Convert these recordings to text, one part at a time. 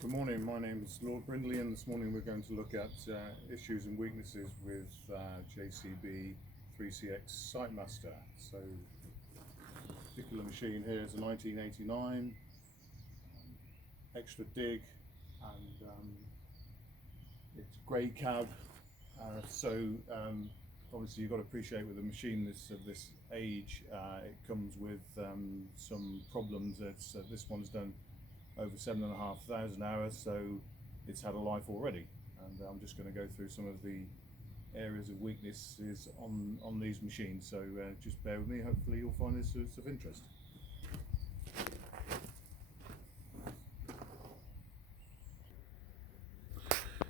Good morning, my name is Lord Brindley, and this morning we're going to look at issues and weaknesses with JCB 3CX Sitemaster. So, this particular machine here is a 1989 extra dig, and it's grey cab. Obviously you've got to appreciate with a machine of this age, it comes with some problems. This one's done over 7,500 hours, so it's had a life already, and I'm just going to go through some of the areas of weaknesses on these machines, so just bear with me. Hopefully you'll find this of interest.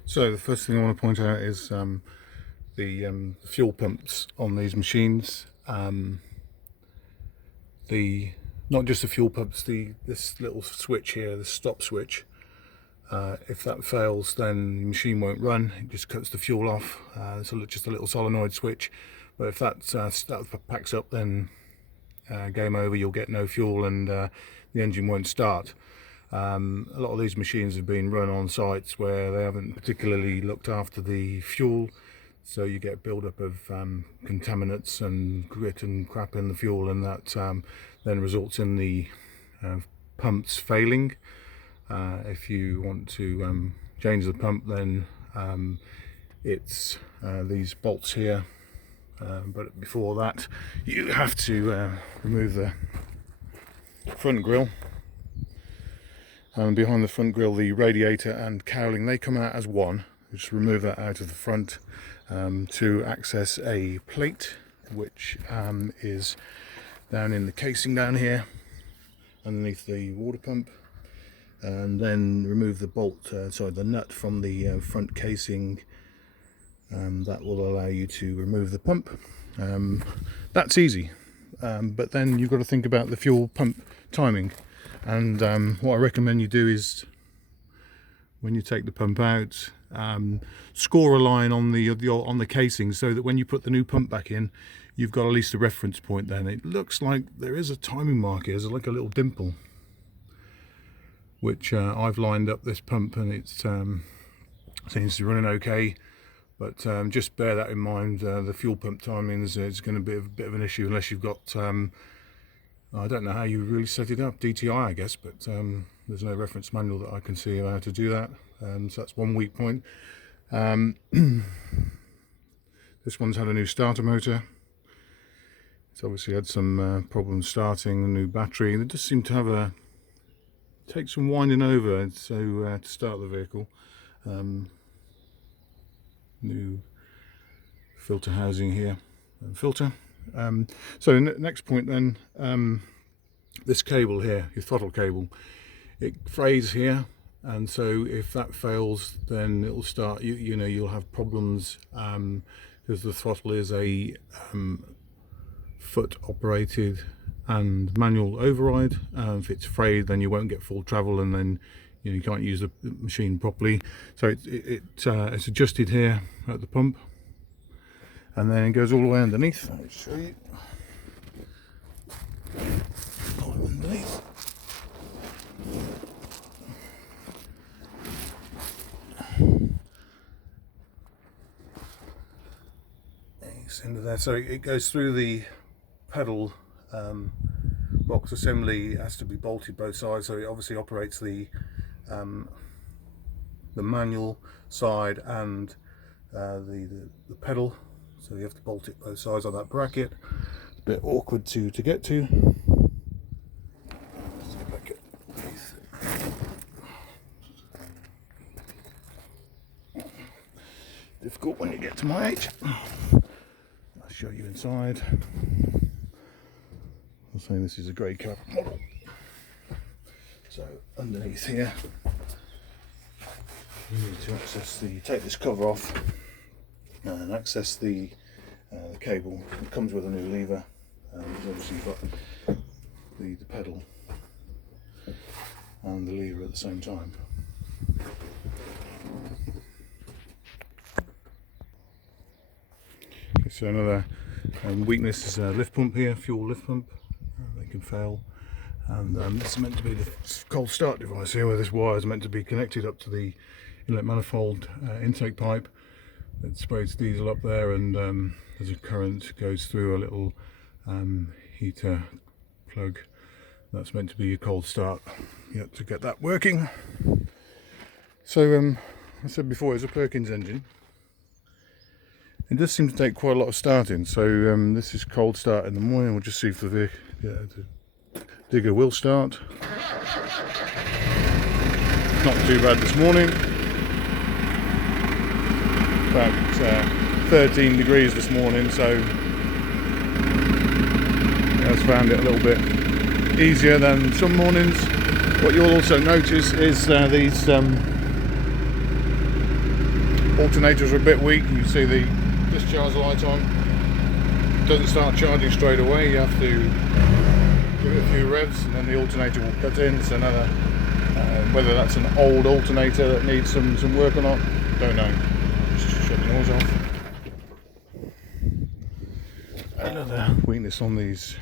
So the first thing I want to point out is the fuel pumps on these machines. Not just the fuel pumps, this little switch here, the stop switch, if that fails then the machine won't run. It just cuts the fuel off. It's just a little solenoid switch, but if that packs up, then game over. You'll get no fuel, and the engine won't start. A lot of these machines have been run on sites where they haven't particularly looked after the fuel, so you get build-up of contaminants and grit and crap in the fuel, and that then results in the pumps failing. If you want to change the pump, then it's these bolts here, but before that you have to remove the front grille, and behind the front grille the radiator and cowling, they come out as one. Just remove that out of the front to access a plate which is down in the casing down here underneath the water pump, and then remove the the nut from the front casing. That will allow you to remove the pump. That's easy, but then you've got to think about the fuel pump timing, and what I recommend you do is, when you take the pump out, score a line on the casing, so that when you put the new pump back in, you've got at least a reference point. Then it looks like there is a timing mark here. There's like a little dimple, which I've lined up this pump, and it seems to be running okay, but just bear that in mind. The fuel pump timing is going to be a bit of an issue unless you've got I don't know how you really set it up, DTI I guess, but there's no reference manual that I can see how to do that, so that's one weak point. This one's had a new starter motor. It's obviously had some problems starting. A new battery. They just seem to have take some winding over to start the vehicle. New filter housing here, filter. So next point then, this cable here, your throttle cable, it frays here, and so if that fails, then it'll start. You'll have problems because the throttle is a foot operated and manual override. If it's frayed, then you won't get full travel, and then you can't use the machine properly. So it's adjusted here at the pump, and then it goes all the way underneath. I'll show you. All the way underneath. It's into there. So it goes through the pedal box assembly. It has to be bolted both sides, so it obviously operates the manual side and the pedal, so you have to bolt it both sides on that bracket. It's a bit awkward to get to. Let's get back underneath. Difficult when you get to my age. I'll show you inside. I'm saying this is a grey cab model. So underneath here, you need to take this cover off and access the cable. It comes with a new lever, and obviously you've got the pedal and the lever at the same time. Okay, so another weakness is a lift pump here, fuel lift pump. They can fail. And this is meant to be the cold start device here, where this wire is meant to be connected up to the inlet manifold intake pipe. It sprays diesel up there, and as a current goes through a little heater plug. That's meant to be your cold start. Yet to get that working. So I said before, it's a Perkins engine. It does seem to take quite a lot of starting. So this is cold start in the morning. We'll just see if the digger will start. Not too bad this morning. About 13 degrees this morning, so I've found it a little bit easier than some mornings. What you'll also notice is these alternators are a bit weak. You see the discharge light on. It doesn't start charging straight away. You have to give it a few revs and then the alternator will cut in. It's another, whether that's an old alternator that needs some work or not, don't know. Just shut the noise off. Another weakness on these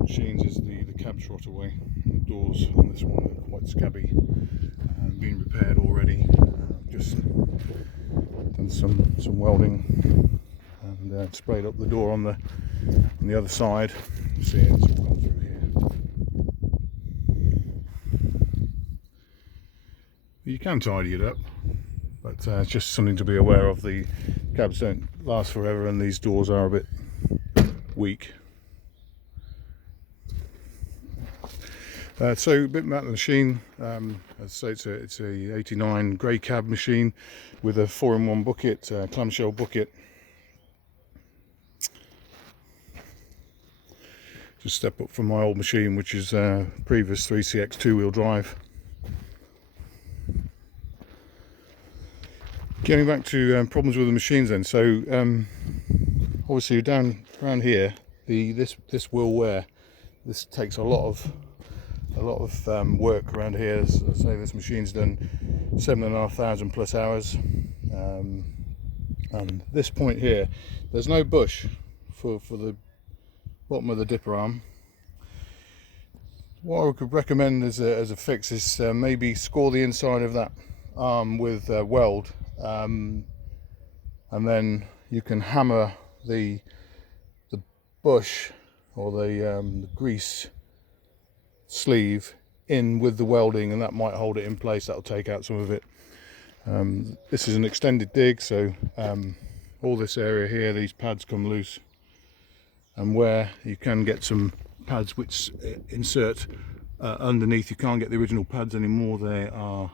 machines is the cab trot away. The doors on this one are quite scabby and been repaired already. Just done some welding and sprayed up the door on the other side. You see it's all gone through here. You can tidy it up, but it's just something to be aware of. The cabs don't last forever, and these doors are a bit weak. So a bit about the machine. As I say, it's a 89 grey cab machine with a 4-in-1 bucket, clamshell bucket. Just step up from my old machine, which is previous 3CX 2-wheel drive. Getting back to problems with the machines then. So obviously down around here, this will wear. This takes a lot of work around here. As I say, this machine's done 7,500 plus hours, and this point here, there's no bush for the bottom of the dipper arm. What I could recommend as a fix is maybe score the inside of that arm with weld, and then you can hammer the bush or the grease sleeve in with the welding, and that might hold it in place. That'll take out some of it. This is an extended dig, so all this area here, these pads come loose, and where you can get some pads which insert underneath, you can't get the original pads anymore. They are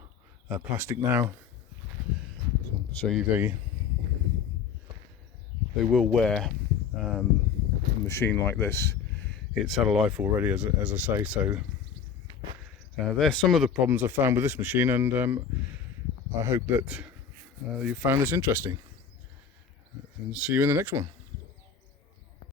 plastic now, so they will wear. A machine like this, it's had a life already, as I say. So there's some of the problems I've found with this machine, and I hope that you found this interesting, and see you in the next one.